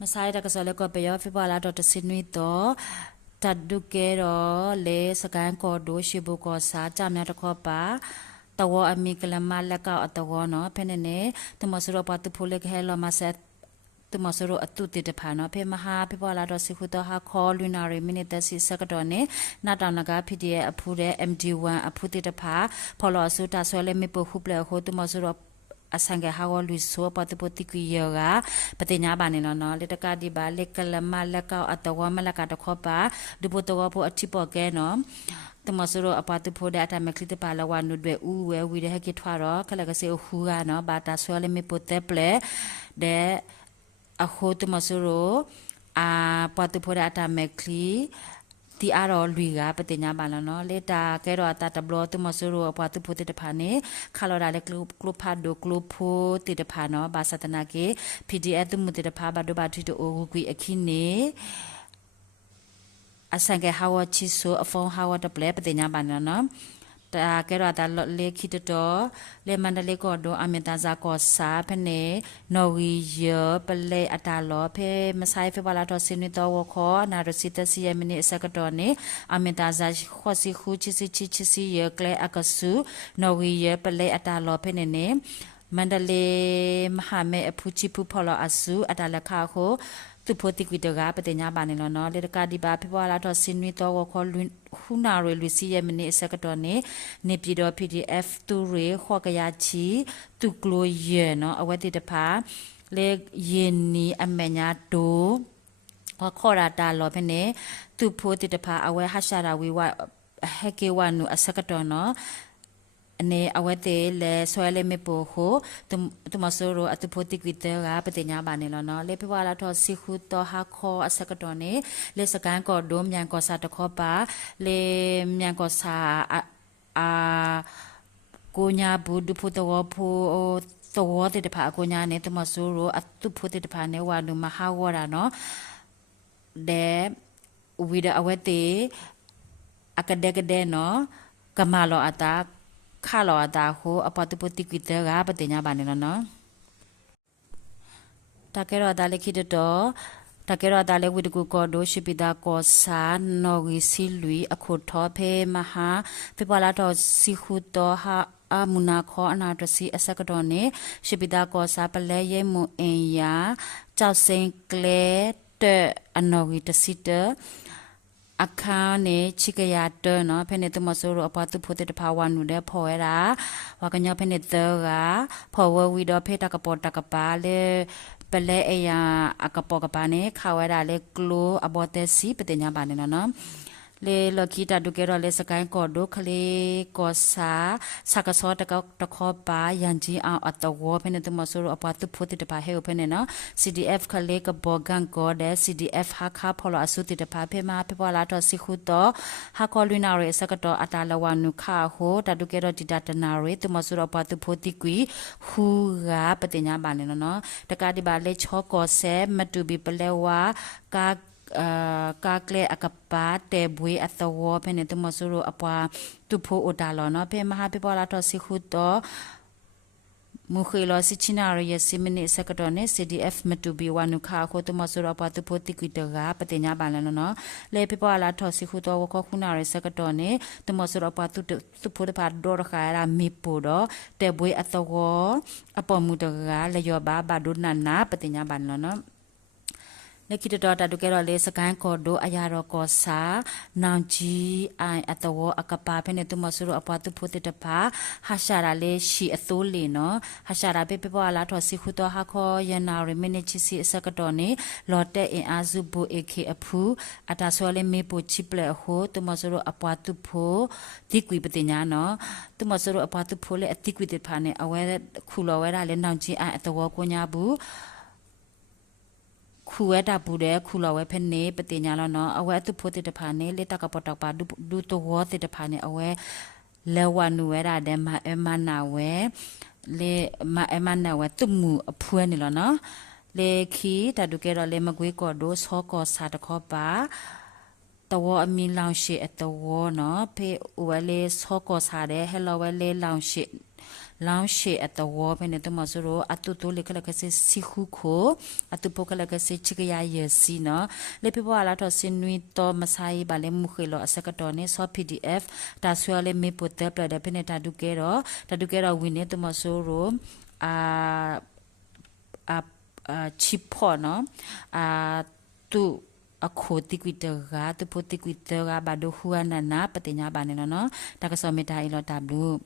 มาใช้ตะกสอเลก็ไปยอฟิบาลาดอตสินุยโตตัดดุเกรอเลสกันกอดูชิบุกอสาจามนาตะคอปาตะวอมีกลมาละกาอตะวอเนาะเพนเนตมสรปาตุโพเลกเฮลมาเซตมสรอตุติตพาเนาะเพมหาฟิบาลาดอสิคุตฮาคอลูนารีมินิตสิสกดอเนนาตานากา PDF อพูเร MD1 อพูติตพาพอลอสุตาสวเลมิปคุเปลโคตมสรအဆန်ကဟာဝလူဆိုပတပတိကွေရကပတိညာပါနေလောနော်လက်တကဒီပါလက်ကလမလက်ကောက်အတဝမလကတခောပါဒီပတဝဖို့အတိပေါ်ကဲနော်တမဆရအပတဖို့တဲ့အတမကလစ်ပါလဝနုတွေဦးဝဲဝီတဲ့ဟကိထွားတော့ခလကစေဟူကနော်ဘာတာဆွဲလေမပတက်ပလက်အခုတမဆရအပတဖို့တဲ့အတမကလီတီအားတော်လူကပတင်ညာပါလားနော်လေတာကဲတော့တာတဘလတမဆူရောပွားသူဖို့တဲ့တဖာနေခါလော်ဒါလေကလုဖာဒိုကလုဖို့တဲ့တဖာနော်ဘာသတနာကေ PDF သူမှုတဲ့တဖာဘာဒိုဘာတီတိုအိုကွီအခင်းနေအဆန်ကဟာဝချီဆိုအဖုံဟာဝတပလက်ပတင်ညာပါနော်တာကဲတော့တာလေခိတတော်လေမန္တလေးကောဒိုအမေတာဇာကောစာဖနေနော်ဝီယပလေအတာလောဖေမဆိုင်ဖေပါလာတော့စင်းတော်ဝခောနာရစီတစီယမနီစကတော်နေအမေတာဇာခောစီခူချီစီယကလေအကဆူနော်ဝီယပလေအတာလောဖေနေနေမန္တလေးမဟာမေအဖူချီဖူဖော်လောအဆူအတာလခါခိုသူဖို့တိကွီတကပတင်ညာပါနေလောနော်လေတကဒီပါဖေပါလာတော့စင်းတော်ဝခောခုနာရလူစီယမနီစကတော်နေပြည်တော် PDF သူရေခောကရချီသူကလိုယေနော်အဝဲတိတဖာလေယင်းနီအမညာတိုခေါ်ရတာလောဖနေသူဖို့တိတဖာအဝဲဟရှာရာဝီဝဟကေဝနုအစကတော်နော်အနေအဝဲတေလဲဆွဲလဲမေပိုဟုသူမဆိုးရအတူဖို့တိကွီတဲကပတင်ညာပါနေလောနော်လေပြပါလာတော့စီခုတော့ဟာခေါ်အစကတော်နေလေစကန်ကောဒုံမြန်ကောစာတခောပါလေမြန်ကောစာအာကိုညာဘူးဒုဖို့တော့ဖို့တော်တဲ့တဖာကိုညာနေသူမဆိုးရအတူဖို့တဲ့တဖာနေဝါနုမဟာဝရနော်တဲ့ဝီဒအဝဲတေအကဒကဒဲနော်ကမာလောအတာခါလောတာဟိုအပတပတိကွီတကပတင်ညာပါနေနော်တကယ်တော့ဒါလက်ခိတတော့တကယ်တော့ဒါလက်ဝိတကူကောဒိုရှိပိတာကောစာနော်ဝီစီလူအခုထောဖေမဟာဖေပလာတော့စီခုတော့ဟာအမနာခောအနာတစီအစကတော်နေရှိပိတာကောစာပလဲရဲမွန်အင်ယာကြောက်စိန်ကလဲတဲ့အနော်ဝီတစီတအခါနေချိကရတနော်ဖဲနေတမဆိုးရအပတူဖို့တဲ့တဖာဝနုတဲ့ဖော်ရတာဝကညဖဲနေတဲ့ကဖော်ဝဝီတော့ဖေတကပေါ်တကပါလေပလဲအယာအကပေါ်ကပါနေခါဝရတာလေကလိုအဘောတဲ့စီပတင်ညာပါနေနော်လေလကီတာဒုကေရလေစကိုင်းကောဒိုခလေကောစာစကစောတကောတခောပါယန်ဂျီအောင်အတဝဖနေတမဆိုရအပတူဖို့တဲ့တဖာဟဲဖနေနော် CDF ခလေကဘောဂန်ကောတဲ့ CDF ဟာခါဖော်လာဆုတဲ့တဖာဖေမာဖေပေါ်လာတော့စီခုတော့ဟာကောလူနာရေစကတော့အတာလဝနုခါဟိုတဒုကေရဒီဒတနာရေတမဆိုရအပတူဖို့တိကွီဟူကပတင်ညာပါနေနော်တကဒီပါလေချောကောဆဲမတူဘီပလဲဝါကာကလေအကပါတေဘွေအသဝဖနေတမဆူရအပွားသူဖို့အတာလောနော်ဖေမဟာပေပေါ်လာတော့စီခုတော့မူခေလောစီချနာရရဲ့စီမနိစကတော်နဲ့ CDF မတူဘီဝနုခါခိုတမဆူရအပွားသူဖို့တိကွီတကပတင်ညာပါလနော်လေပေပေါ်လာတော့စီခုတော့ဝခခုနာရစကတော်နဲ့တမဆူရအပွားသူဖို့တပါဒေါ်ခါရာမီပူတော့တေဘွေအသဝအပေါ်မူတကလေယောဘာဘာဒုနာနာပတင်ညာပါနော်လက်ခိတတော်တာဒုကေရောလေစကန်ကောဒိုအရာရောကောစာနောင်ကြီးအိုင်အတဝအကပါဖဲနေသူမဆူရအပွားသူဖို့တပါဟာရှာရာလေရှီအသိုးလေနော်ဟာရှာရာပေပပွားလာထော်စီခုတော်ဟာခောယနာရမိနစ်ချီစီအစကတော်နေလော်တဲ့အင်အားစုဘူအေခေအဖူအတာဆောလေမေပိုချိပလက်ဟိုသူမဆူရအပွားသူဖို့ဒီကွီပတင်ညာနော်သူမဆူရအပွားသူဖို့လေအတိကွီတဖာနေအဝဲခုလော်ဝဲတာလေနောင်ကြီးအိုင်အတဝကိုညာဘူးခူဝဲတာဘူးတဲ့ခူလော်ဝဲဖနေပတင်ညာလောနော်အဝဲသူဖို့တဲ့တဖာနေလေတကပတော့ပါဒူတော့ဝတဲ့တဖာနေအဝဲလဲဝနူဝဲတာတဲ့မနာဝဲလေမနာဝဲသူမှုအဖွဲနေလောနော်လေခီတဒုကေရလေမကွေးကောဒိုဆောကောစာတခောပါတဝအမီလောင်ရှိအတဝနော်ဖေဝဲလေဆောကောစာတဲ့ဟဲလောဝဲလေလောင်ရှိ launch at the war when the mazuro atutu lekalakase sihuko atupokalakase chikaya yesina le people ala to sinui to masai bale mukhelo asakatone so pdf taswale me pote plada peneta dukero wine to mazuro a chipo no tu a khoti kwitera tu poti kwitera bado huana na patinya baneno no takasometa ilo tablu